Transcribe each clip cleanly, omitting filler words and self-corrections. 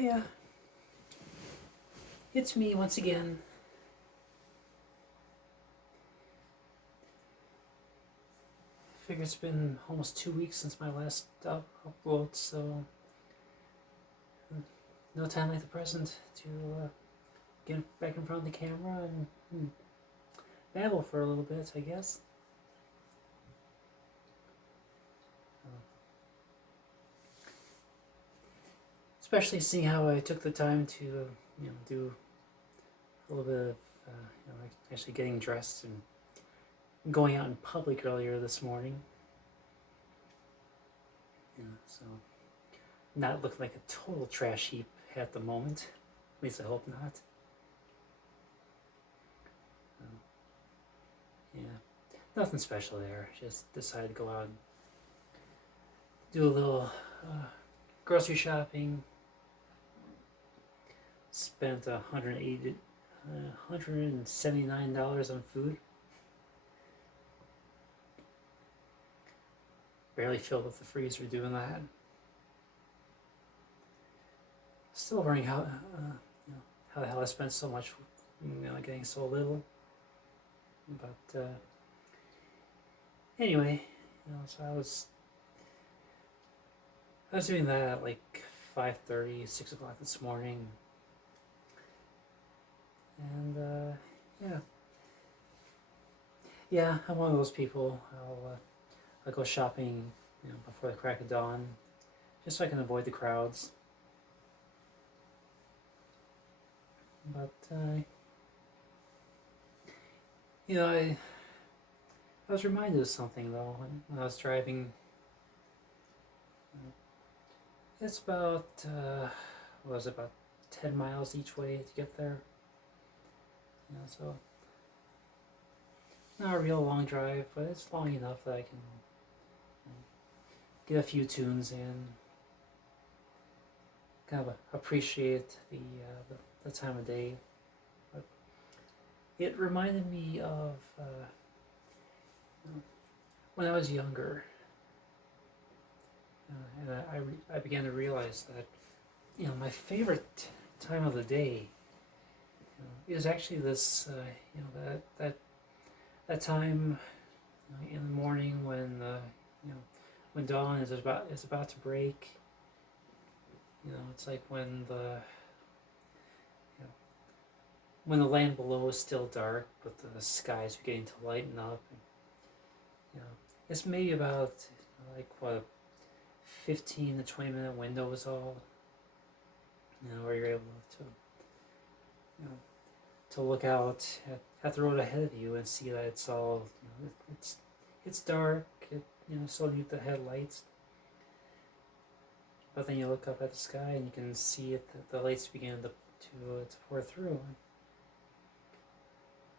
Yeah, it's me once again. I figure it's been almost 2 weeks since my last upload, so no time like the present to get back in front of the camera and babble for a little bit, I guess. Especially seeing how I took the time to do a little bit of actually getting dressed and going out in public earlier this morning. So not looking like a total trash heap at the moment. At least I hope not. Yeah, nothing special there. Just decided to go out and do a little grocery shopping. Spent $179 on food. Barely filled up the freezer doing that. Still wondering how the hell I spent so much, getting so little. But anyway, so I was doing that at like 5:30, 6 o'clock this morning, and yeah, I'm one of those people. I'll go shopping, before the crack of dawn, just so I can avoid the crowds. But I was reminded of something though when I was driving. It's about about 10 miles each way to get there. So not a real long drive, but it's long enough that I can get a few tunes in, kind of appreciate the time of day. But it reminded me of when I was younger, and I began to realize that my favorite time of the day is actually this that time in the morning when dawn is about to break. It's like when the land below is still dark, but the sky is beginning to lighten up. And, it's maybe about like what, 15 to 20-minute window is all. Where you're able to look out at the road ahead of you and see that it's all it's dark. So need the headlights. But then you look up at the sky and you can see the lights begin to pour through.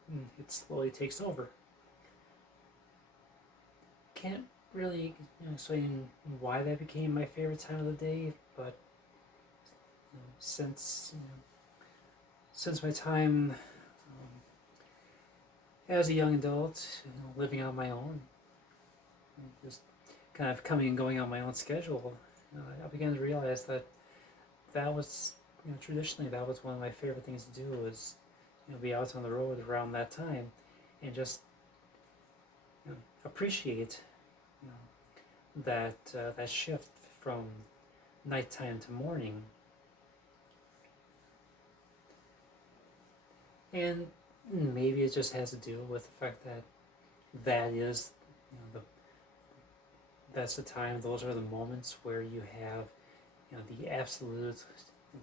And it slowly takes over. Can't really explain why that became my favorite time of the day, but since my time as a young adult, living on my own, just kind of coming and going on my own schedule, I began to realize that was, traditionally that was one of my favorite things to do, was be out on the road around that time and just appreciate that shift from nighttime to morning. And maybe it just has to do with the fact that is that's the time, those are the moments where you have the absolute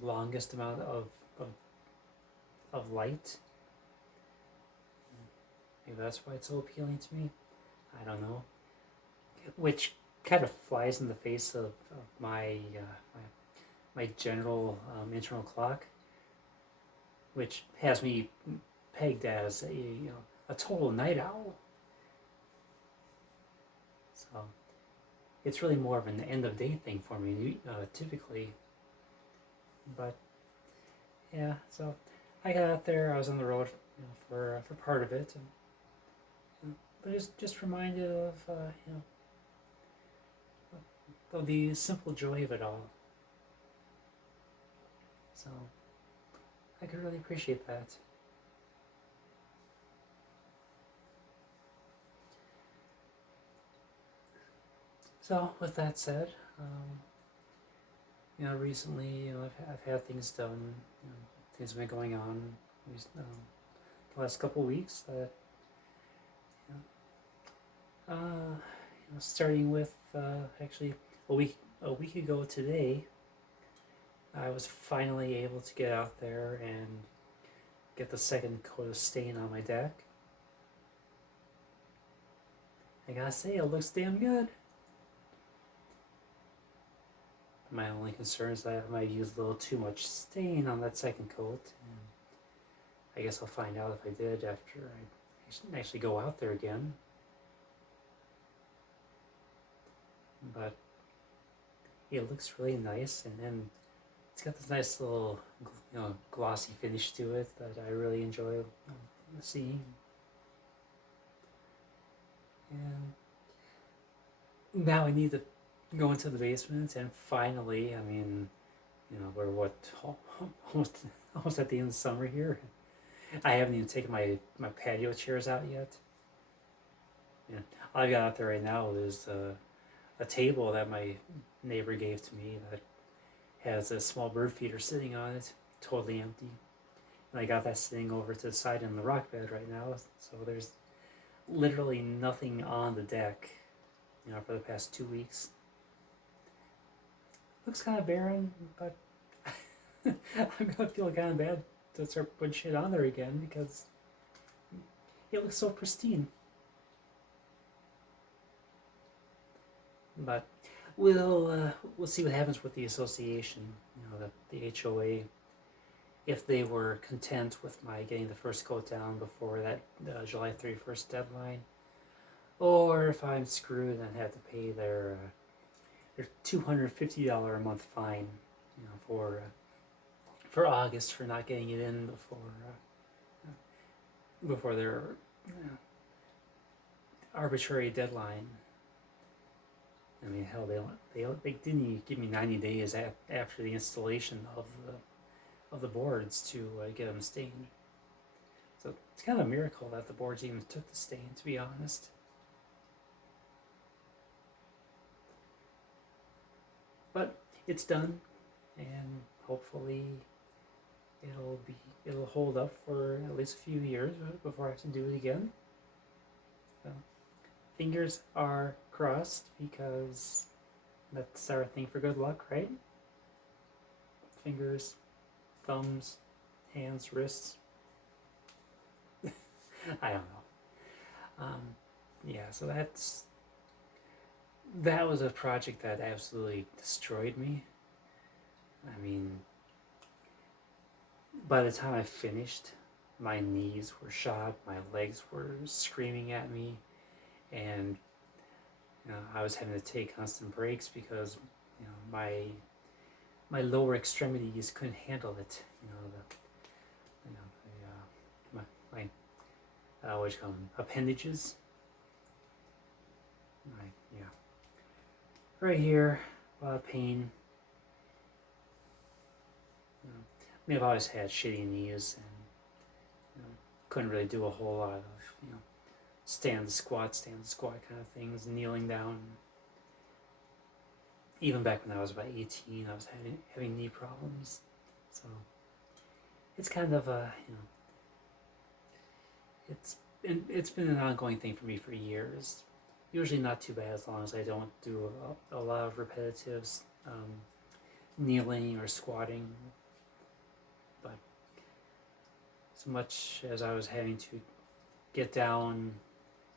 longest amount of light. Maybe that's why it's so appealing to me. I don't know. Which kind of flies in the face of my general internal clock, which has me pegged as a total night owl. So it's really more of an end of day thing for me typically. But yeah, so I got out there. I was on the road for part of it, and but just reminded of the simple joy of it all. So I could really appreciate that. So with that said, recently, I've had things done. Things have been going on the last couple of weeks. That starting with actually a week ago today, I was finally able to get out there and get the second coat of stain on my deck. I gotta say, it looks damn good. My only concern is that I might use a little too much stain on that second coat. And I guess I'll find out if I did after I actually go out there again. But it looks really nice, and then it's got this nice little glossy finish to it that I really enjoy seeing. And now I need to go into the basement, and finally, we're almost at the end of summer here. I haven't even taken my patio chairs out yet. Yeah, all I got out there right now is a table that my neighbor gave to me that has a small bird feeder sitting on it, totally empty. And I got that sitting over to the side in the rock bed right now, so there's literally nothing on the deck, for the past 2 weeks. Looks kind of barren, but I'm gonna feel kind of bad to start putting shit on there again because it looks so pristine. But we'll see what happens with the association, the HOA, if they were content with my getting the first coat down before that July 31st deadline, or if I'm screwed and have to pay their $250 a month fine, for August for not getting it in before their arbitrary deadline. I mean, hell, they didn't even give me 90 days after the installation of the boards to get them stained. So it's kind of a miracle that the boards even took the stain, to be honest. But it's done, and hopefully it'll hold up for at least a few years before I have to do it again. So fingers are crossed, because that's our thing for good luck, right? Fingers, thumbs, hands, wrists. I don't know. Yeah, so that was a project that absolutely destroyed me. I mean, by the time I finished, my knees were shot, my legs were screaming at me, and I was having to take constant breaks because my lower extremities couldn't handle it. My I always call them appendages. Right here, a lot of pain. I've always had shitty knees, and couldn't really do a whole lot of stand squat kind of things, kneeling down. Even back when I was about 18, I was having knee problems. So it's kind of it's been an ongoing thing for me for years. Usually not too bad as long as I don't do a lot of repetitive kneeling or squatting. But as much as I was having to get down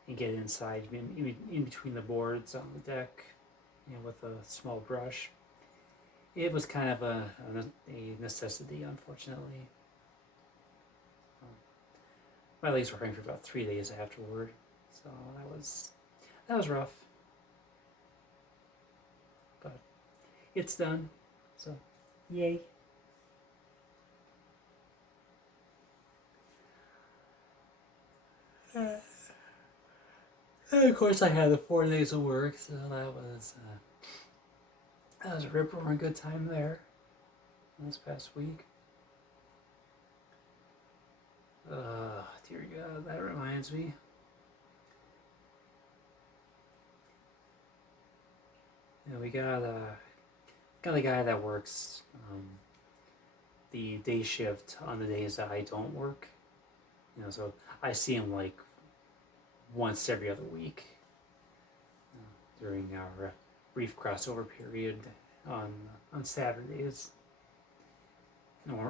and get inside in between the boards on the deck, with a small brush, it was kind of a necessity, unfortunately. My legs were hurting for about 3 days afterward, so that was rough. But it's done, so yay. And of course, I had the 4 days of work, so that was a rip roaring good time there this past week. Dear God, that reminds me. We got a guy that works the day shift on the days that I don't work. So I see him like once every other week during our brief crossover period on Saturdays.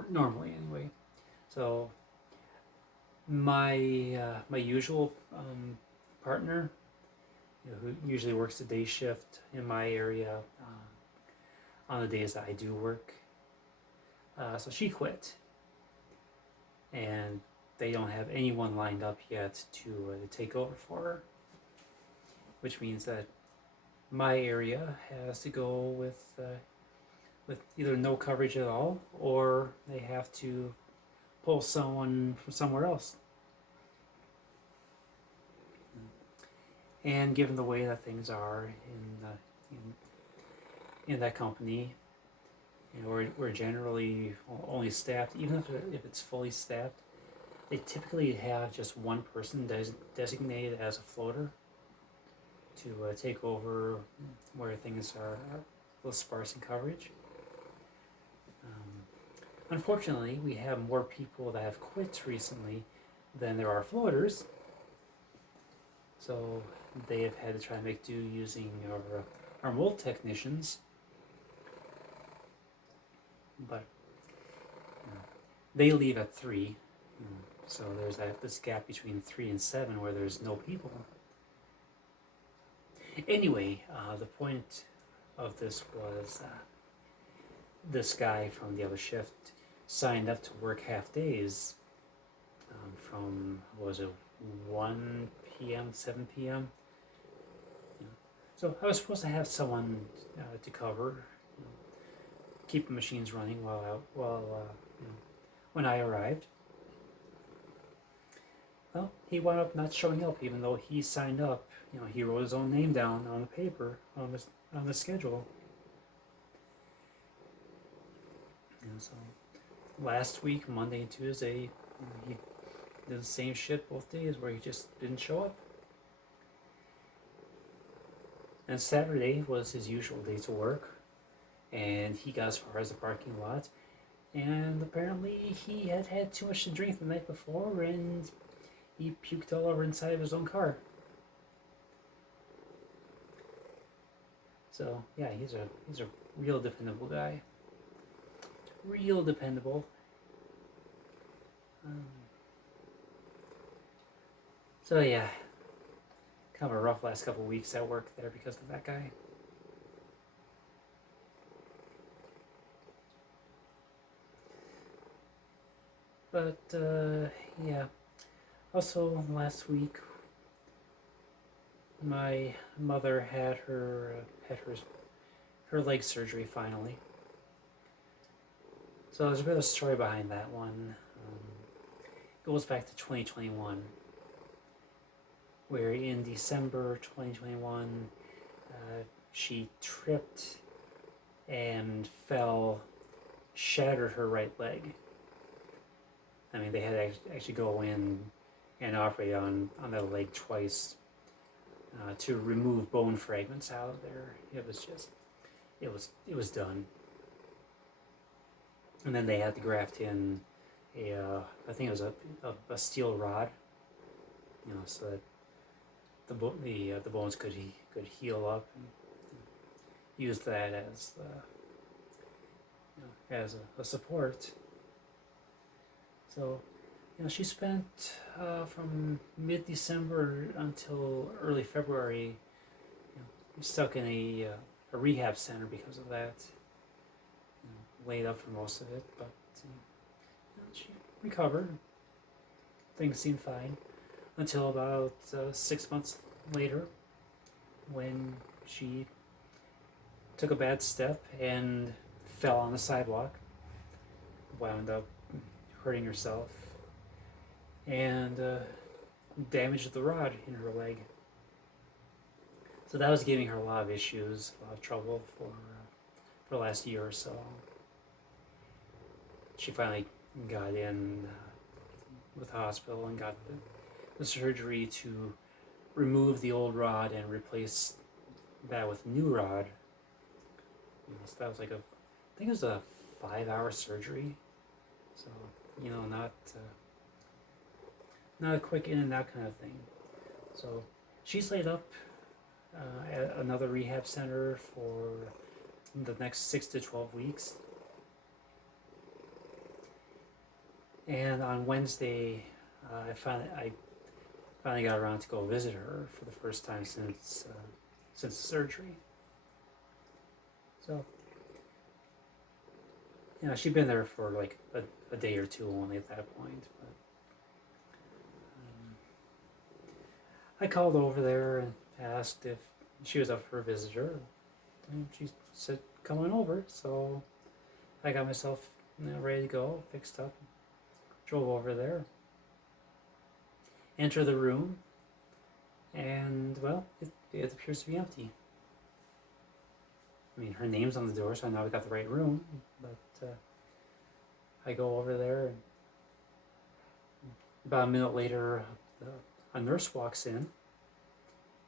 Normally, anyway. So my usual partner, who usually works the day shift in my area on the days that I do work. So she quit, and they don't have anyone lined up yet to take over for her, which means that my area has to go with either no coverage at all, or they have to pull someone from somewhere else. And given the way that things are in that company, we're generally only staffed, even if it's fully staffed, they typically have just one person designated as a floater to take over where things are a little sparse in coverage. Unfortunately, we have more people that have quit recently than there are floaters, so they have had to try to make do using our mold technicians. But they leave at 3, so there's this gap between 3 and 7 where there's no people. Anyway, the point of this was this guy from the other shift signed up to work half days from, what was it, 1 p.m. 7 p.m. So I was supposed to have someone to cover, keep the machines running when I arrived. Well, he wound up not showing up, even though he signed up. He wrote his own name down on the paper on the schedule. So last week, Monday and Tuesday, he did the same shit both days where he just didn't show up. And Saturday was his usual day to work, and he got as far as the parking lot, and apparently he had had too much to drink the night before, and he puked all over inside of his own car. So yeah, he's a real dependable guy. Real dependable. So yeah, kind of a rough last couple weeks at work there because of that guy. But yeah, also last week my mother had her leg surgery finally. So there's a bit of a story behind that one. It goes back to 2021, where in December 2021, she tripped and fell, shattered her right leg. I mean, they had to actually go in and operate on that leg twice to remove bone fragments out of there. It was done. And then they had to graft in I think it was a steel rod, so that the bones could heal up, and use that as a support. So, she spent from mid-December until early February, stuck in a rehab center because of that. Laid up for most of it, but she recovered. Things seemed fine until about 6 months later, when she took a bad step and fell on the sidewalk, wound up hurting herself, and damaged the rod in her leg. So that was giving her a lot of issues, a lot of trouble for the last year or so. She finally got in with the hospital and got the surgery to remove the old rod and replace that with a new rod. So that was like I think it was a 5-hour surgery. So not a quick in and out kind of thing. So she's laid up at another rehab center for the next 6 to 12 weeks. And on Wednesday, I finally got around to go visit her for the first time since the surgery. So, she'd been there for like a day or two only at that point. But I called over there and asked if she was up for a visitor. And she said, "Come on over." So I got myself ready to go, fixed up, drove over there, enter the room, and well, it appears to be empty. I mean, her name's on the door, so I know I got the right room, but I go over there, and about a minute later, a nurse walks in,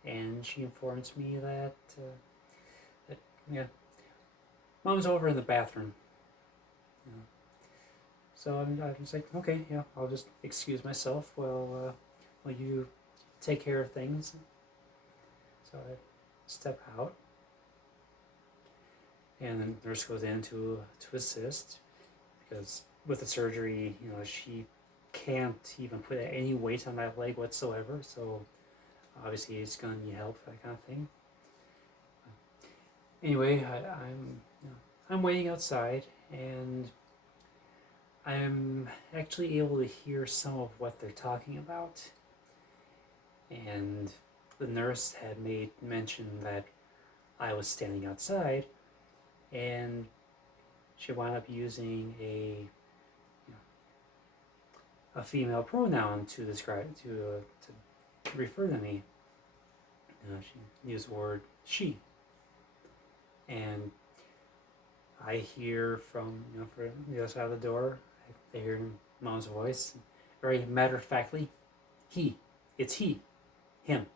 and she informs me that Mom's over in the bathroom. So I'm just like, okay, yeah, I'll just excuse myself while you take care of things. So I step out, and the nurse goes in to assist, because with the surgery, she can't even put any weight on that leg whatsoever. So obviously, it's gonna need help, that kind of thing. Anyway, I'm waiting outside, and I'm actually able to hear some of what they're talking about. And the nurse had made mention that I was standing outside, and she wound up using a female pronoun to describe to refer to me. She used the word she, and I hear from from the other side of the door. I hear Mom's voice, very matter of factly, he, it's he, him.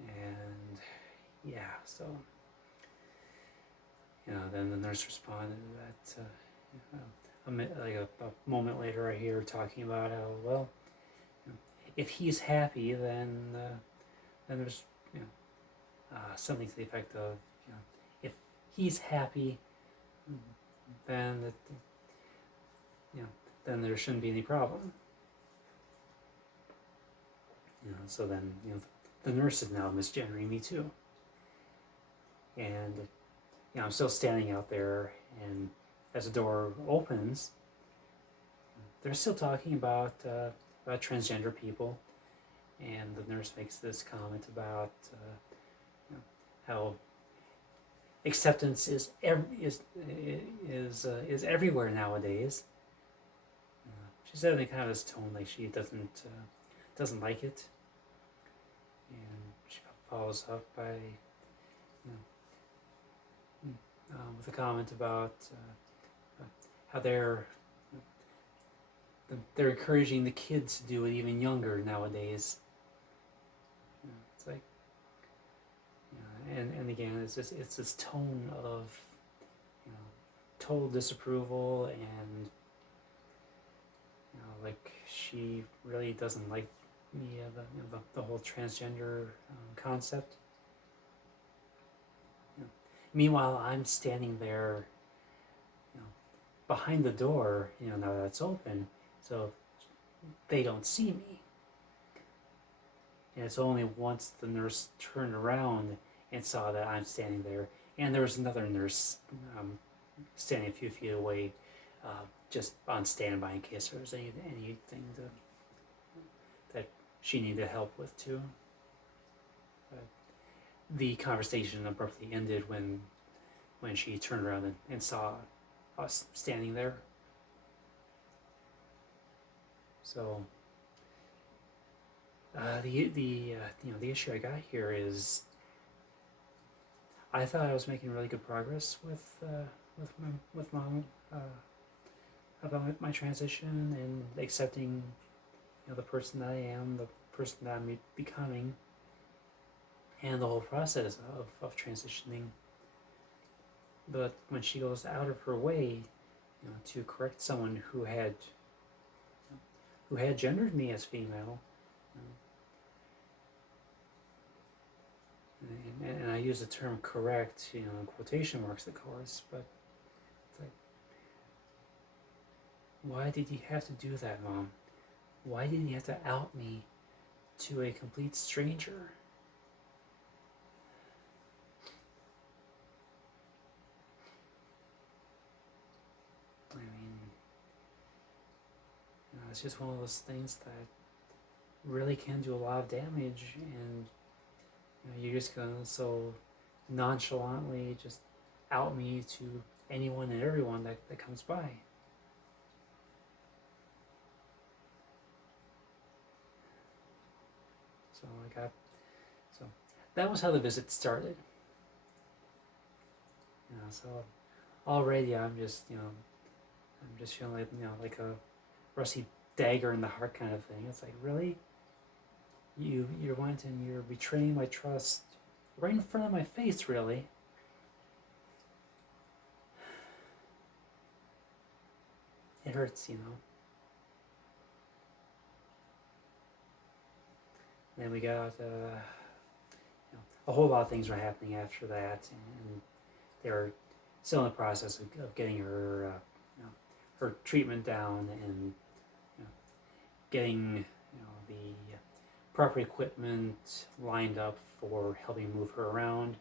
And so then the nurse responded that a moment later I hear her talking about how, well, if he's happy, then there's something to the effect of, if he's happy, then then there shouldn't be any problem. So then the nurse is now misgendering me too, and I'm still standing out there, and as the door opens, they're still talking about transgender people, and the nurse makes this comment about how acceptance is everywhere nowadays. She said it in kind of this tone like she doesn't like it, and she follows up by with a comment about how they're encouraging the kids to do it even younger nowadays. It's like, and again, it's this tone of total disapproval, and like she really doesn't like the whole transgender concept. Meanwhile, I'm standing there, behind the door, now that it's open, so they don't see me. And it's only once the nurse turned around and saw that I'm standing there, and there was another nurse standing a few feet away, just on standby in case there was anything that she needed help with too. The conversation abruptly ended when she turned around and saw us standing there. So the issue I got here is, I thought I was making really good progress with Mom about my transition and accepting, the person that I am, the person that I'm becoming, and the whole process of transitioning. But when she goes out of her way, to correct someone who had gendered me as female, and I use the term correct, in quotation marks, of course, but it's like, why did you have to do that, Mom? Why did you have to out me to a complete stranger? I mean, it's just one of those things that really can do a lot of damage, and you're just gonna so nonchalantly just out me to anyone and everyone that comes by. So that was how the visit started. So already I'm just feeling like a rusty dagger in the heart kind of thing. It's like, really, you went and you're betraying my trust right in front of my face, really. It hurts. Then we got a whole lot of things were happening after that, and they were still in the process of getting her her treatment down, and getting the proper equipment lined up for helping move her around.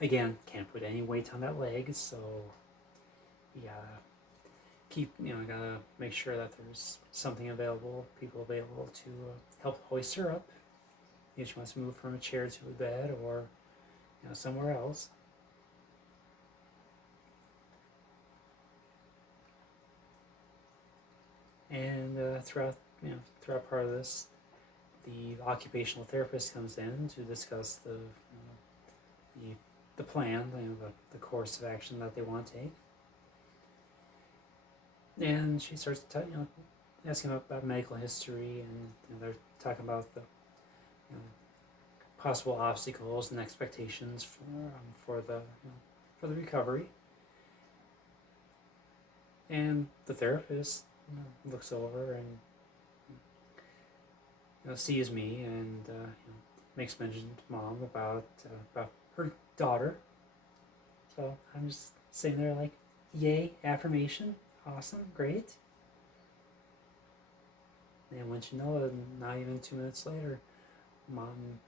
Again, can't put any weight on that leg, so yeah, gotta make sure that there's something available, people available to help hoist her up if she wants to move from a chair to a bed or somewhere else. And throughout part of this, the occupational therapist comes in to discuss the plan, the course of action that they want to take. And she starts asking about medical history, and they're talking about the possible obstacles and expectations for the recovery. And the therapist looks over and sees me, and makes mention to Mom about her daughter. So I'm just sitting there like, yay, affirmation, awesome, great. And once you know it, not even 2 minutes later, Mom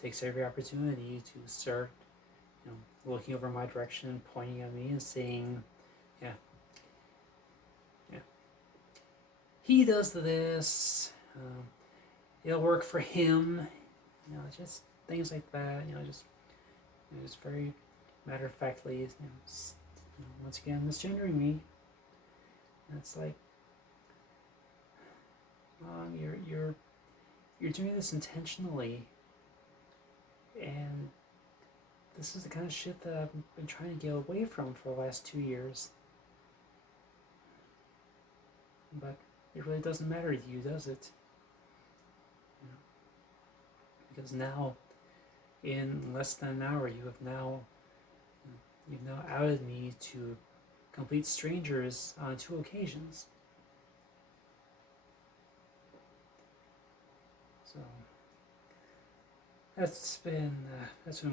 takes every opportunity to start looking over my direction, pointing at me and saying, yeah, he does this, it'll work for him, just things like that, just very matter-of-factly, once again, misgendering me. And it's like, Mom, you're doing this intentionally, and this is the kind of shit that I've been trying to get away from for the last 2 years. But it really doesn't matter to you, does it? Because now, in less than an hour, you've now outed me to complete strangers on 2 occasions. So that's been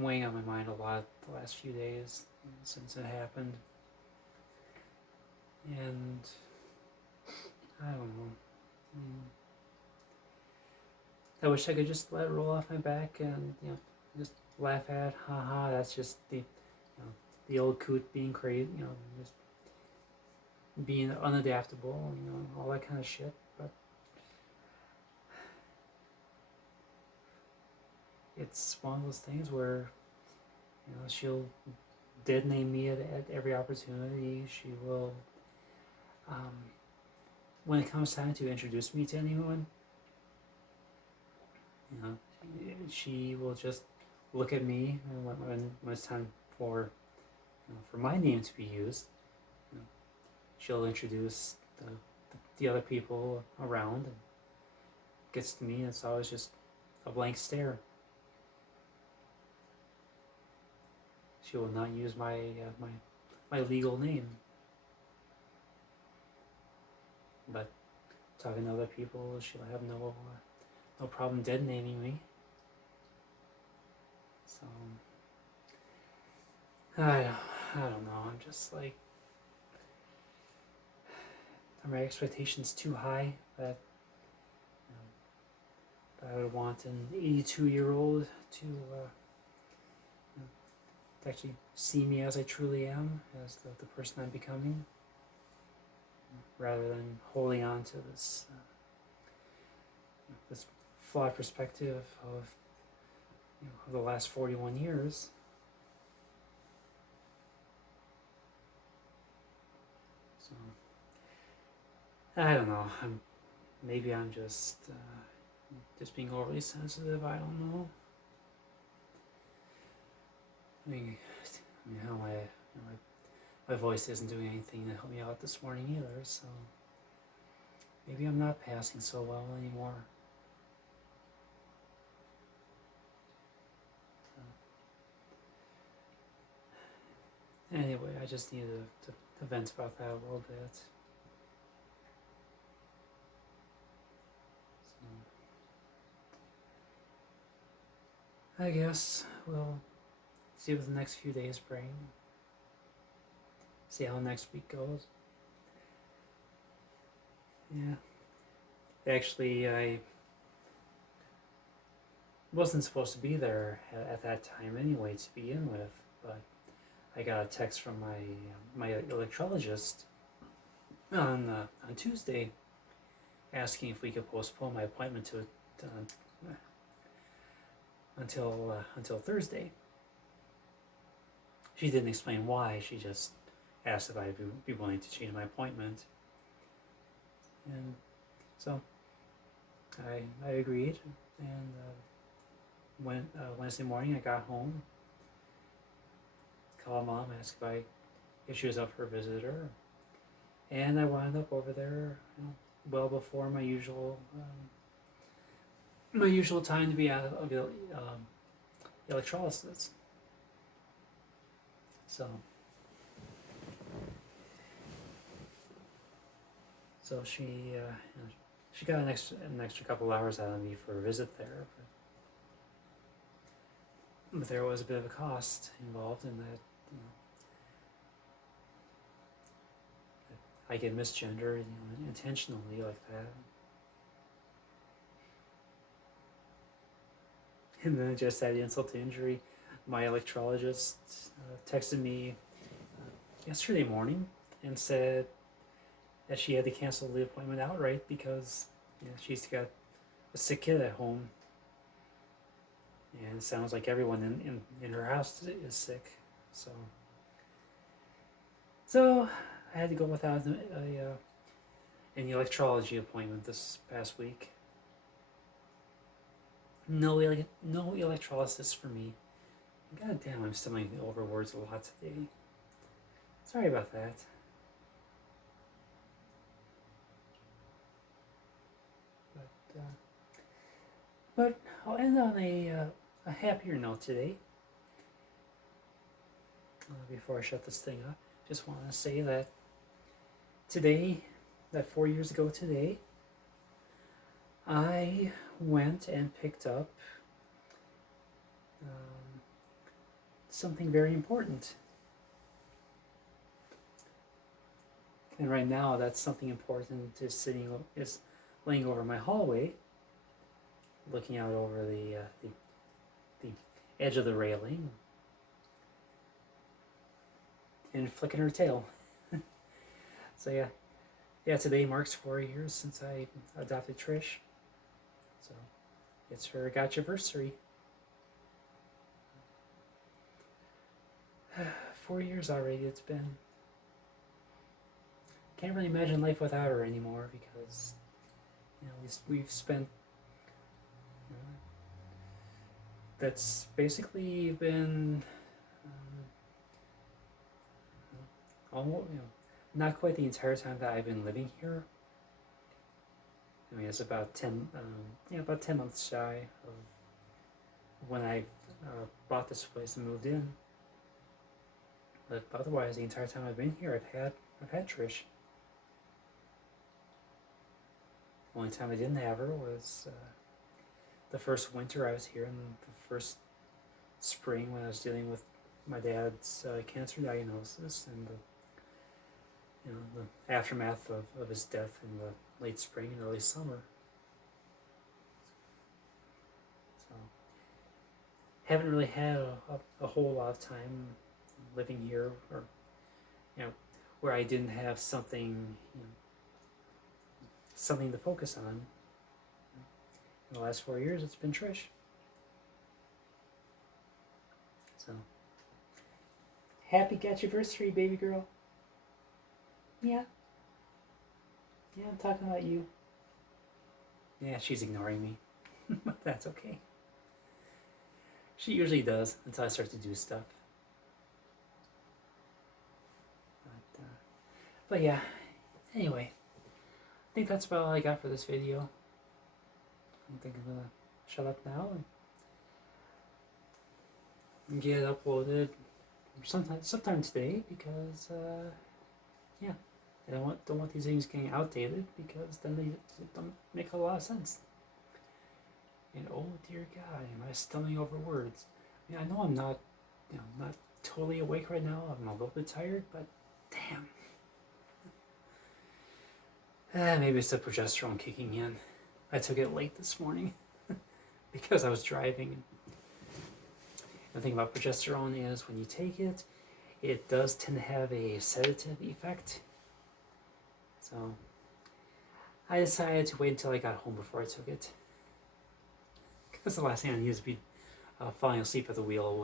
weighing on my mind a lot the last few days since it happened, and I don't know. I wish I could just let it roll off my back and just laugh at, haha. That's just the old coot being crazy, just being unadaptable, all that kind of shit. But it's one of those things where she'll dead name me at every opportunity. She will, when it comes time to introduce me to anyone, she will just look at me, and when it's time for my name to be used, she'll introduce the other people around, and gets to me, and it's always just a blank stare. She will not use my legal name, but talking to other people, she'll have no problem dead naming me. So I don't know. I'm just like, are my expectations too high that I would want an 82-year-old to actually see me as I truly am, as the person I'm becoming, rather than holding on to this flawed perspective of the last 41 years. So I don't know. Maybe I'm just being overly sensitive. I don't know. I mean how my voice isn't doing anything to help me out this morning either. So maybe I'm not passing so well anymore. Anyway, I just needed to vent about that a little bit. So, I guess we'll see what the next few days bring. See how next week goes. Yeah. Actually, I wasn't supposed to be there at that time anyway to begin with, but I got a text from my electrologist on Tuesday asking if we could postpone my appointment to until Thursday. She didn't explain why. She just asked if I'd be willing to change my appointment, and so I agreed. And Wednesday morning I got home, called Mom, asked if she was up for a visitor, and I wound up over there, well before my usual time to be out of electrolysis. So she got an extra couple hours out of me for a visit there, but there was a bit of a cost involved in that. I get misgendered, intentionally like that. And then just add insult to injury, my electrologist texted me yesterday morning and said that she had to cancel the appointment outright because she's got a sick kid at home, and it sounds like everyone in her house is sick. So I had to go without an electrology appointment this past week. No electrolysis for me. God damn, I'm stumbling over words a lot today. Sorry about that. But I'll end on a happier note today. Before I shut this thing up, just want to say that today, that 4 years ago today, I went and picked up something very important. And right now, that something important is laying over my hallway, looking out over the edge of the railing, and flicking her tail. So yeah, today marks 4 years since I adopted Trish. So it's her gotcha-versary. 4 years already it's been. Can't really imagine life without her anymore because we've spent. That's basically been almost not quite the entire time that I've been living here. I mean, it's about 10 months shy of when I bought this place and moved in. But otherwise, the entire time I've been here, I've had Trish. The only time I didn't have her was the first winter I was here, and the first spring when I was dealing with my dad's cancer diagnosis, and the aftermath of his death in the late spring and early summer. So haven't really had a whole lot of time living here, or where I didn't have something something to focus on. In the last 4 years, it's been Trish. So happy anniversary, baby girl. Yeah, I'm talking about you. Yeah, she's ignoring me, but that's okay. She usually does until I start to do stuff. But yeah, anyway, I think that's about all I got for this video. I think I'm gonna shut up now and get it uploaded sometime today, because I don't want these things getting outdated, because then they don't make a lot of sense. And oh dear God, am I stumbling over words? I mean, I know I'm not totally awake right now. I'm a little bit tired, but damn. Maybe it's the progesterone kicking in. I took it late this morning because I was driving. The thing about progesterone is when you take it, it does tend to have a sedative effect. So I decided to wait until I got home before I took it, because the last thing I need is to be falling asleep at the wheel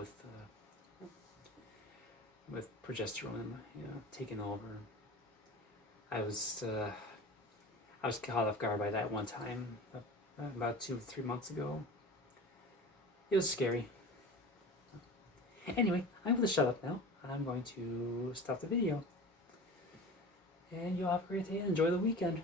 with progesterone, taking over. I was caught off guard by that one time about 2-3 months ago. It was scary. Anyway, I'm going to shut up now. I'm going to stop the video. And you all have a great day and enjoy the weekend.